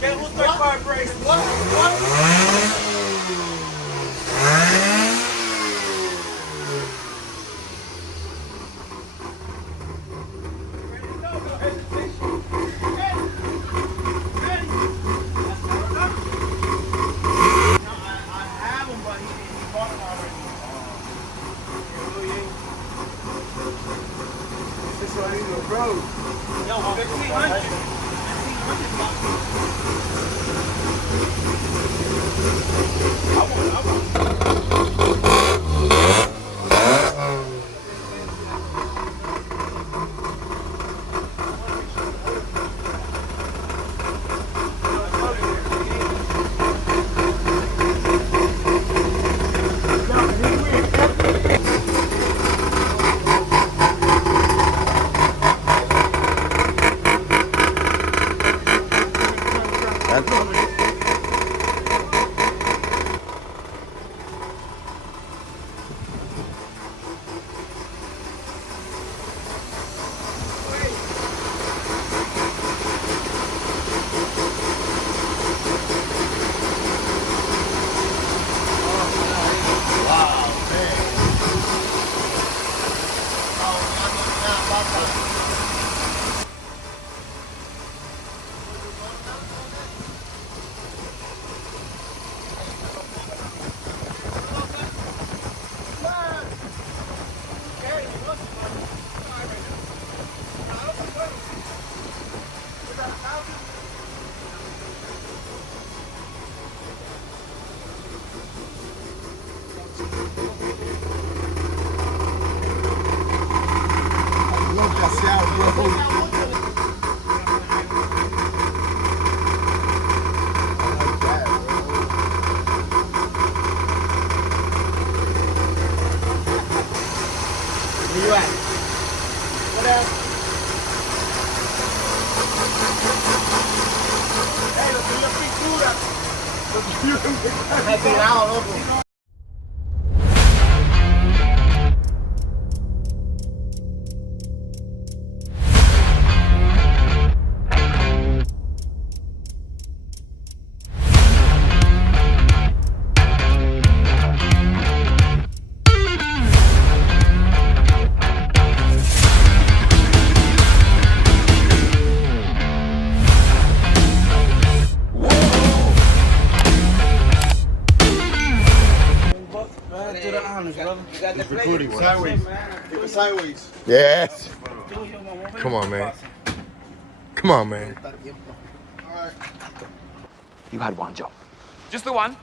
Get who's their car brakes? What? Bro, yo, 1,500. 1,500 Where you at? What else? Hey, lo que es la pintura. Está tirado, loco. Do the honors, brother. It's recording. Sideways. Give it sideways. Yes. Come on, man. Come on, man. All right. You had one job. Just the one.